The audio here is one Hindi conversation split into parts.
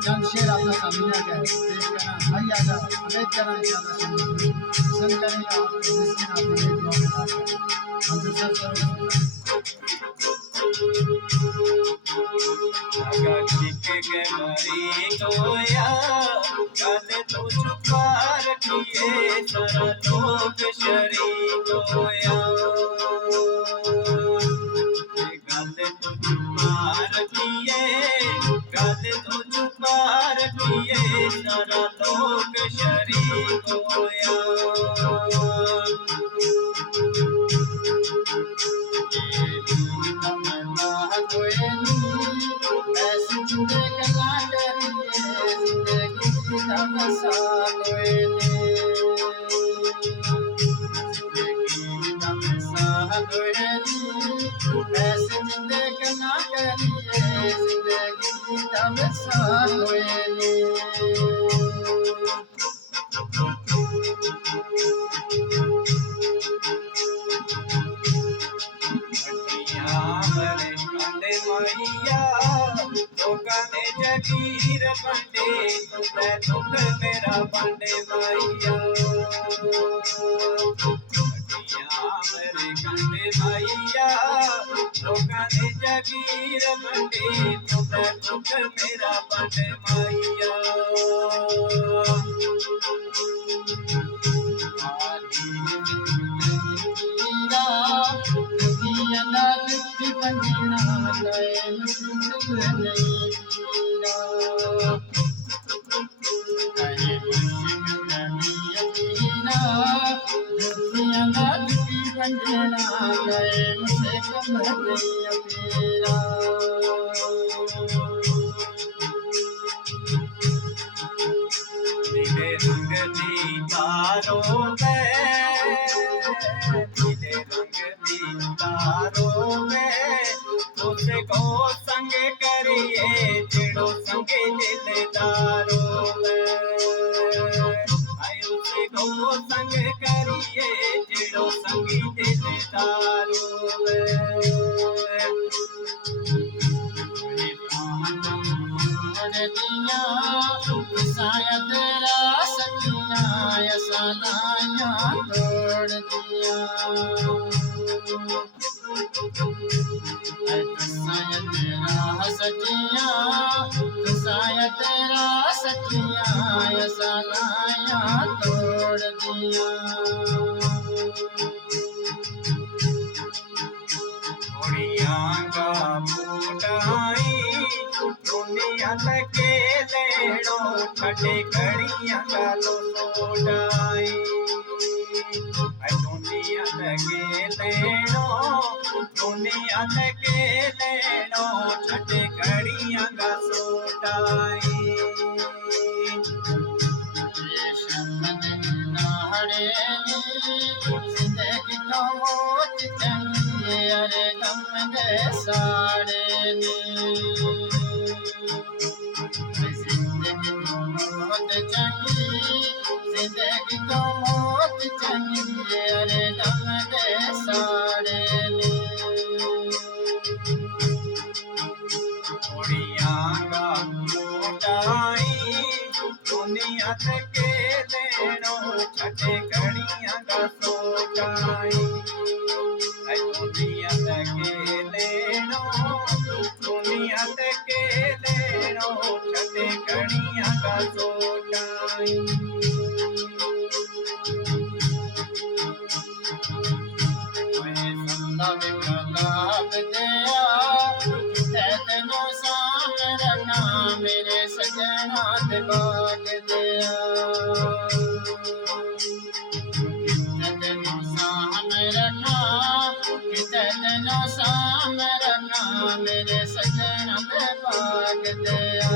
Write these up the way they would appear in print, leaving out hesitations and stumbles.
चंद शेर आपका सामने आ गया है, पेश करना भाई आजा उम्मीद करना इंशाल्लाह पसंद करेंगे और जिसके नाम पे ये दुआ में आता है मंजूर साहब करो। अगर ठीक के मरी गोया कल तो छुपा रखिए सारा लोग शरीक होया गल तो छुपा रखिए गल तो छुपा रखिए सारा लोग शरीक होया जगीर बंदे तुम्हें दुख मेरा बंदे माइया मेरे कंदे माइया लोका ने जगीर बंदे तुम्हें दुख मेरा बंदे माइया तारों में उसे को संग करिए चिड़ो संगे दिलदारों में उसे को संग करिए चिड़ो संगी दिलदारों में शायद सकिया सलाया तोड़ दिया शायद सकिया सलाया तोड़ दिया का फूटाई दुनिया लगे लेनो छठे घड़ियां का लो सोडाई दुनिया लगे लेनो दुनिया लगे लेनो छठे घड़ियां का सोडाई जिंदगी तो मोच चंगी अरे गम दे साड़े जिंदगी तो मोच चंगी जिंदगी तो मोच चंगी अरे गम दे साड़े का मोटाई दुनिया के लेनो छठे घड़ियां का सोटाई दुनिया के लेनो दुनिया के लेनो छठे घड़ियां का सोटाई मेरे सजना बाग दिया साम रखा कितनो साम रखा मेरे सजना बाग दिया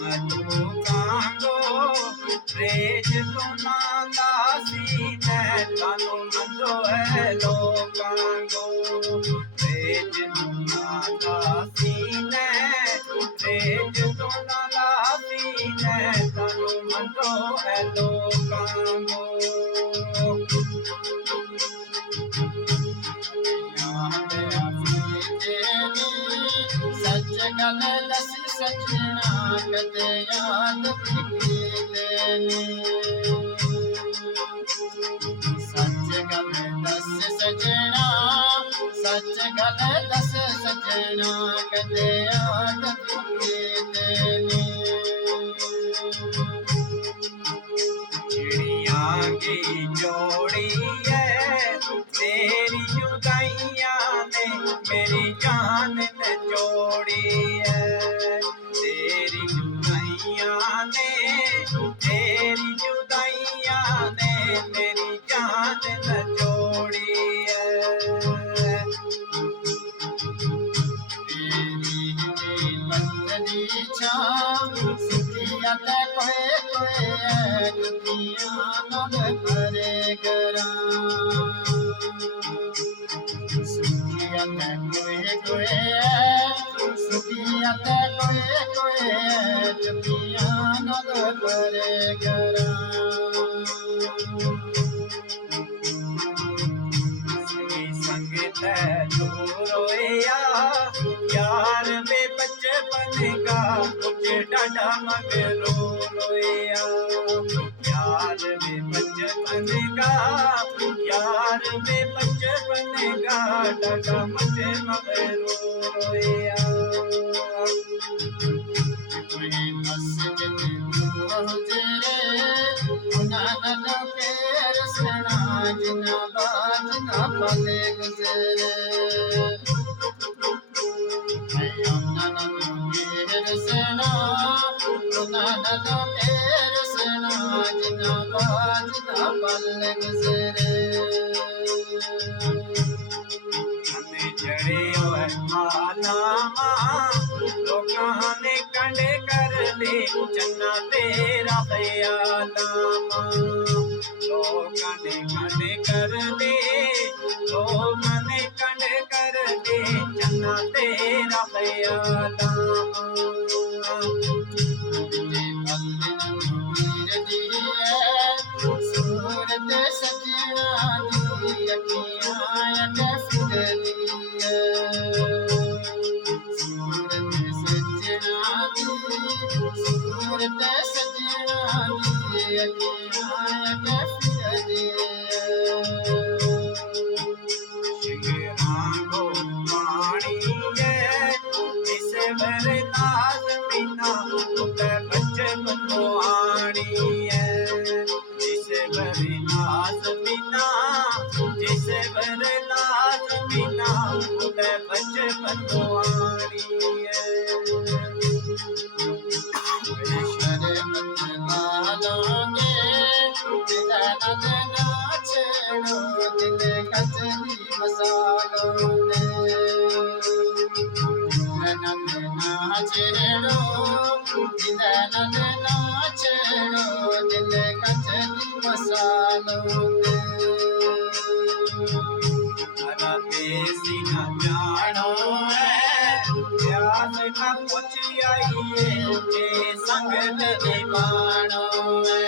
मधु कांगो प्रेज तो नाला वांगो सच गल दस सजना कदे याद देनी सच गल दस सजना सच गल दस सजना कदे याद देनी चिड़िया की जोड़ी है तेरी जुदाइयां ने मेरी जान ने जोड़ी है तेरी जुदाइयां ने मेरी जान ने जोड़ी है तेरी बंदगी छाव सिया ते कोई दुनिया नल करे करा सुखिया ते कोई सुखिया ते कोई दुनिया नल करे करा संगीत रोया यार वे बचपन का कुछ डाडा मगरो रोया यार वे बचपन का डाडा मुझे मगरो रोया कोई मस्जिद गुजरे उन्होंने पैर सना जिना बाज ना पले गुजरे पैर सना उन्होंने पैर सना जिना बाज ना पले गुजरे चढ़े माला लोकां ने कंडे कर ले चन्ना तेरा ख्यालामा लोकां ने कंडे कर ले चन्ना तेरा ख्यालामा सूरत सजना दी अखियां फिरदी सूरत सजना दी अखियां फिरदी शिंगरां को पानी है जिस भर नाज बिना उते बचपन को आनी है जिस भर नाज बिना उते बचपन को आनी है शर्मत वालोंगे दिल छेड़ो दिल कचरी मसालों ने छेड़ो दिल छेड़ो दिल कचरी मसालों ने देसी न जानो है प्यास न कुछ आइए के संग निभानो है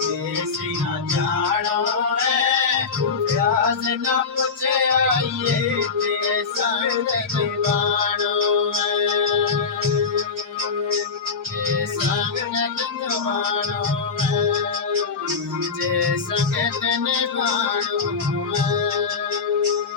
देसी न जानो है प्यास न कुछ आइए के संग निभानो है के संग निभानो है जे संग निभानो